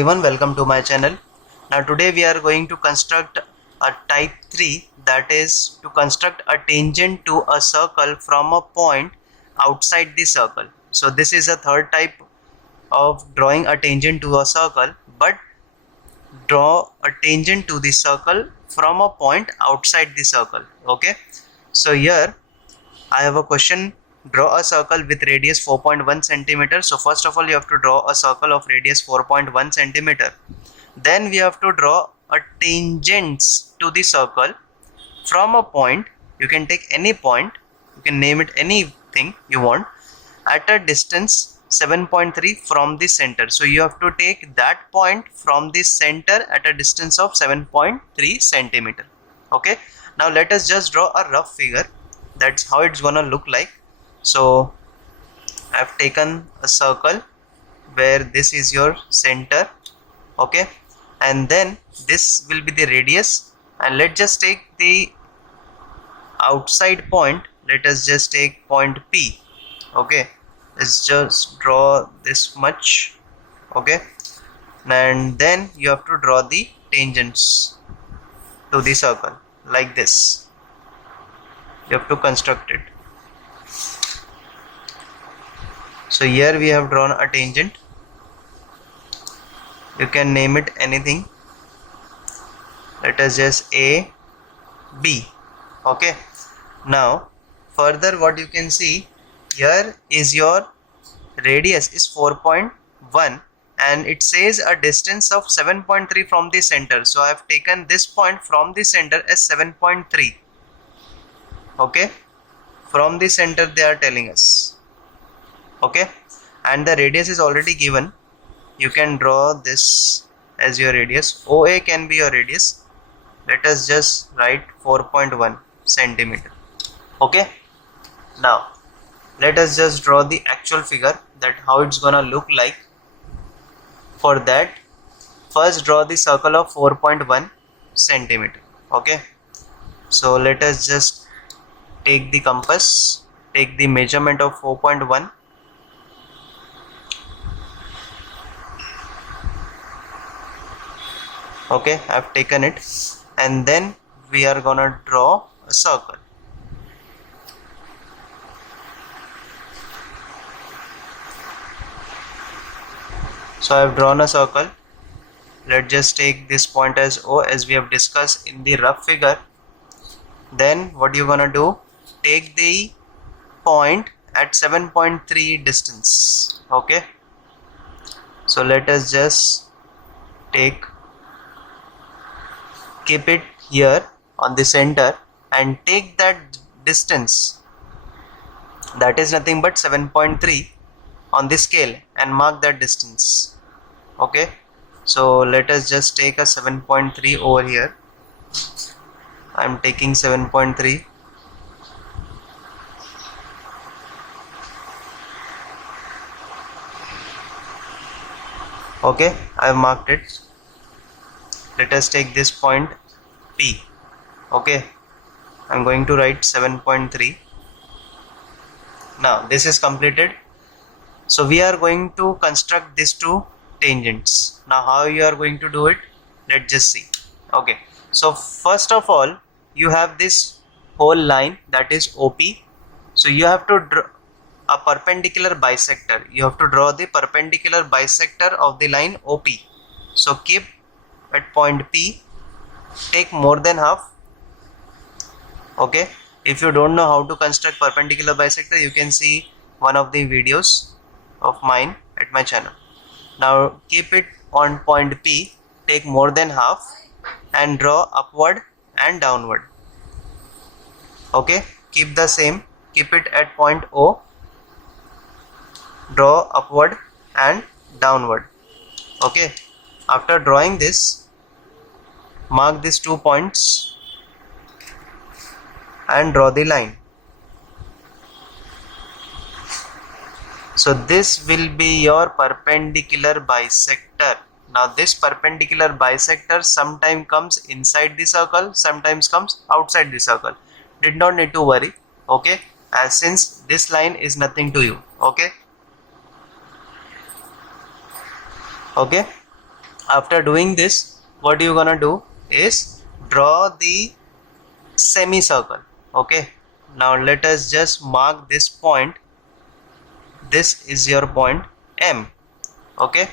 everyone, welcome to my channel. Now today we are going to construct a type 3, that is to construct a tangent to a circle from a point outside the circle. So this is a third type of drawing a tangent to a circle, but draw a tangent to the circle from a point outside the circle. Okay, so here I have a question. Draw a circle with radius 4.1 centimeter. So first of all you have to draw a circle of radius 4.1 centimeter. Then we have to draw a tangents to the circle from a point. You can take any point, you can name it anything you want, at a distance 7.3 from the center. So you have to take that point from the center at a distance of 7.3 centimeter. Okay, now let us just draw a rough figure. That's how it's gonna look like. So I've taken a circle where this is your center. Okay, and then this will be the radius, and let's just take the outside point. Let us just take point P. Okay, let's just draw this much. Okay, and then you have to draw the tangents to the circle like this. You have to construct it. So here we have drawn a tangent. You can name it anything. Let us just A, B. Okay, now further what you can see here is your radius is 4.1 and it says a distance of 7.3 from the center. So I have taken this point from the center as 7.3. okay, from the center they are telling us. Okay, and the radius is already given. You can draw this as your radius. OA can be your radius. Let us just write 4.1 centimeter. Okay, now let us just draw the actual figure, that how it's gonna look like. For that, first draw the circle of 4.1 centimeter. Okay, so let us just take the compass, take the measurement of 4.1. Okay, I've taken it, and then we are gonna draw a circle. So I have drawn a circle. Let's just take this point as O, as we have discussed in the rough figure. Then what you're gonna do, take the point at 7.3 distance. Okay, so let us just keep it here on the center and take that distance, that is nothing but 7.3 on the scale, and mark that distance. Okay, so let us just take a 7.3 over here. I am taking 7.3. Okay, I have marked it. Let us take this point P. Okay, I am going to write 7.3. Now this is completed. So we are going to construct these two tangents. Now how you are going to do it, let's just see. Okay, so first of all you have this whole line, that is OP. So you have to draw a perpendicular bisector. You have to draw the perpendicular bisector of the line OP. So keep at point P, take more than half. Okay, if you don't know how to construct perpendicular bisector, you can see one of the videos of mine at my channel. Now keep it on point P, take more than half, and draw upward and downward. Okay, keep the same, keep it at point O, draw upward and downward. Okay, after drawing this, mark these 2 points and draw the line. So this will be your perpendicular bisector. Now this perpendicular bisector sometimes comes inside the circle, sometimes comes outside the circle. Did not need to worry. Okay, as since this line is nothing to you. Okay, After doing this, what you're gonna do is draw the semicircle. Okay, now let us just mark this point. This is your point M. Okay,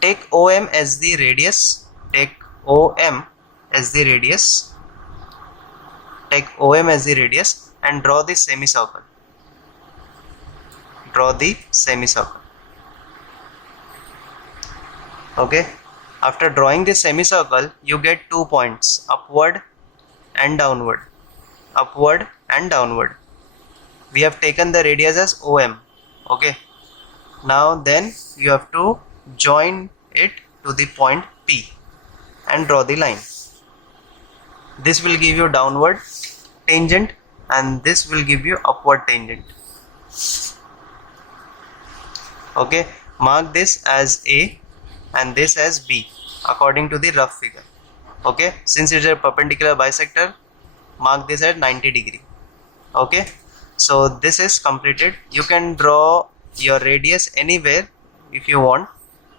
take OM as the radius. Take OM as the radius. Take OM as the radius and draw the semicircle. Draw the semicircle. Okay, after drawing the semicircle, you get 2 points, upward and downward. Upward and downward. We have taken the radius as OM. Okay, now then you have to join it to the point P and draw the line. This will give you downward tangent and this will give you upward tangent. Okay, mark this as A and this as B according to the rough figure. Okay, since it is a perpendicular bisector, mark this at 90 degree. Okay, so this is completed. You can draw your radius anywhere if you want.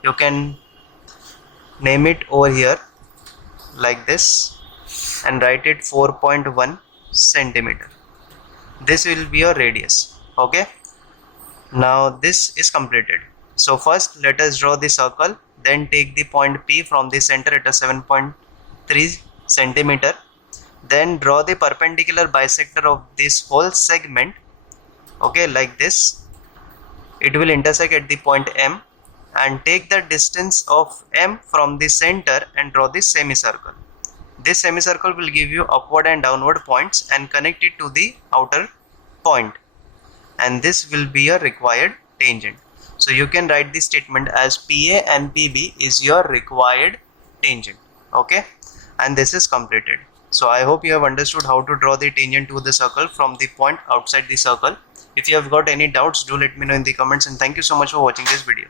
You can name it over here like this and write it 4.1 centimeter. This will be your radius. Okay, now this is completed. So first let us draw the circle, then take the point P from the center at a 7.3 centimeter. Then draw the perpendicular bisector of this whole segment. Okay, like this. It will intersect at the point M and take the distance of M from the center and draw the semicircle. This semicircle will give you upward and downward points and connect it to the outer point, and this will be your required tangent. So you can write this statement as PA and PB is your required tangent. Okay, and this is completed. So I hope you have understood how to draw the tangent to the circle from the point outside the circle. If you have got any doubts, do let me know in the comments, and thank you so much for watching this video.